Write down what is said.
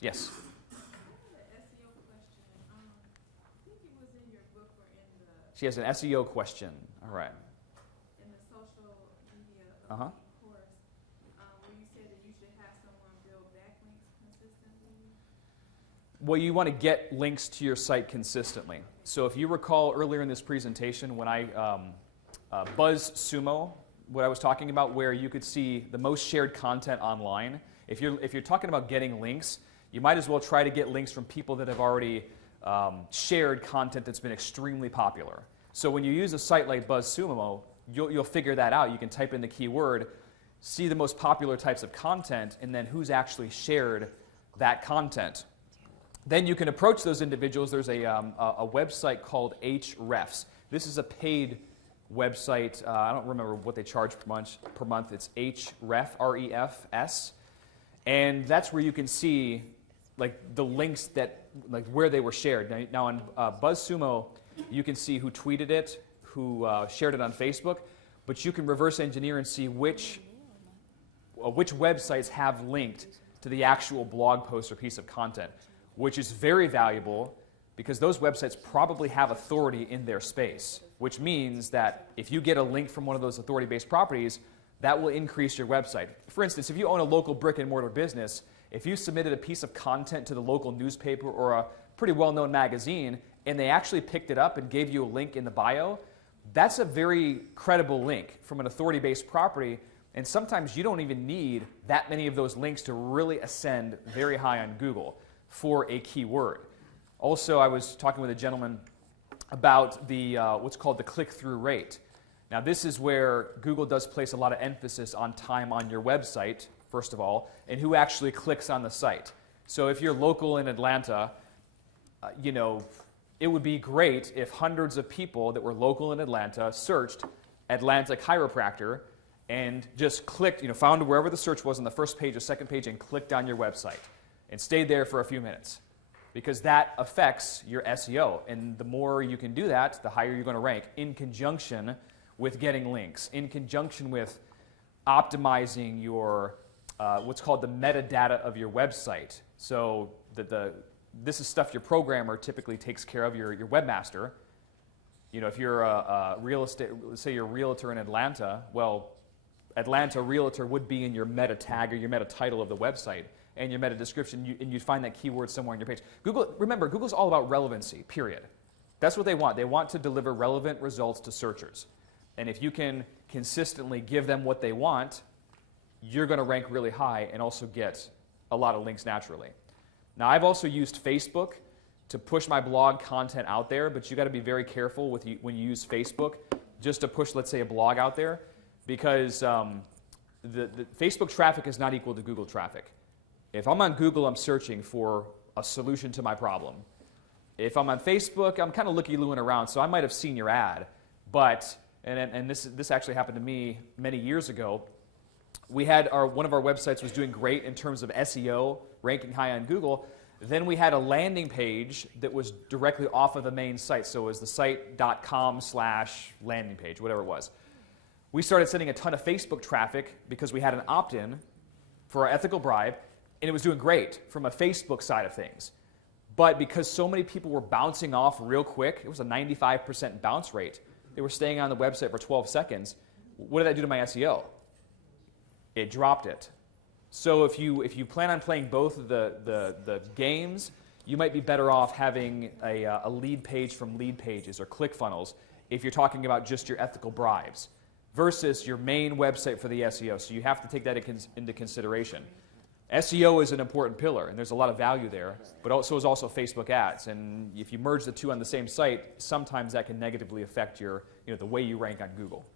Yes? She has an SEO question. All right. In the social media Uh-huh. course, where you said that you should have someone build backlinks consistently. Well, you want to get links to your site consistently. So if you recall earlier in this presentation when I BuzzSumo, what I was talking about, where you could see the most shared content online. If you're talking about getting links, you might as well try to get links from people that have already shared content that's been extremely popular. So when you use a site like BuzzSumo, you'll figure that out. You can type in the keyword, see the most popular types of content, and then who's actually shared that content. Then you can approach those individuals. There's a website called Hrefs. This is a paid website. I don't remember what they charge per month. It's Href, R-E-F-S. And that's where you can see like the links that, like where they were shared. Now on BuzzSumo, you can see who tweeted it, who shared it on Facebook, but you can reverse engineer and see which websites have linked to the actual blog post or piece of content, which is very valuable because those websites probably have authority in their space, which means that if you get a link from one of those authority-based properties, that will increase your website. For instance, if you own a local brick-and-mortar business, if you submitted a piece of content to the local newspaper or a pretty well-known magazine, and they actually picked it up and gave you a link in the bio, that's a very credible link from an authority-based property, and sometimes you don't even need that many of those links to really ascend very high on Google for a keyword. Also, I was talking with a gentleman about the what's called the click-through rate. Now, this is where Google does place a lot of emphasis on time on your website, first of all, and who actually clicks on the site. So if you're local in Atlanta, it would be great if hundreds of people that were local in Atlanta searched Atlanta chiropractor and just clicked, found wherever the search was on the first page or second page and clicked on your website and stayed there for a few minutes, because that affects your SEO. And the more you can do that, the higher you're going to rank, in conjunction with getting links, in conjunction with optimizing your what's called the metadata of your website. So this is stuff your programmer typically takes care of, your webmaster. If you're a real estate, let's say you're a realtor in Atlanta, well, Atlanta realtor would be in your meta tag or your meta title of the website and your meta description, and you'd find that keyword somewhere on your page. Remember, Google's all about relevancy, period. That's what they want. They want to deliver relevant results to searchers. And if you can consistently give them what they want, you're going to rank really high and also get a lot of links naturally. Now, I've also used Facebook to push my blog content out there, but you got to be very careful when you use Facebook just to push, let's say, a blog out there, because the Facebook traffic is not equal to Google traffic. If I'm on Google, I'm searching for a solution to my problem. If I'm on Facebook, I'm kind of looky-looing around, so I might have seen your ad, but, and this actually happened to me many years ago. We had one of our websites was doing great in terms of SEO, ranking high on Google. Then we had a landing page that was directly off of the main site. So it was the site.com/landing page, whatever it was. We started sending a ton of Facebook traffic because we had an opt-in for our ethical bribe, and it was doing great from a Facebook side of things. But because so many people were bouncing off real quick, it was a 95% bounce rate. They were staying on the website for 12 seconds. What did that do to my SEO? It dropped it. So if you plan on playing both of the games, you might be better off having a lead page from lead pages or ClickFunnels if you're talking about just your ethical bribes versus your main website for the SEO. So you have to take that into consideration. SEO is an important pillar, and there's a lot of value there, but so is also Facebook ads. And if you merge the two on the same site, sometimes that can negatively affect the way you rank on Google.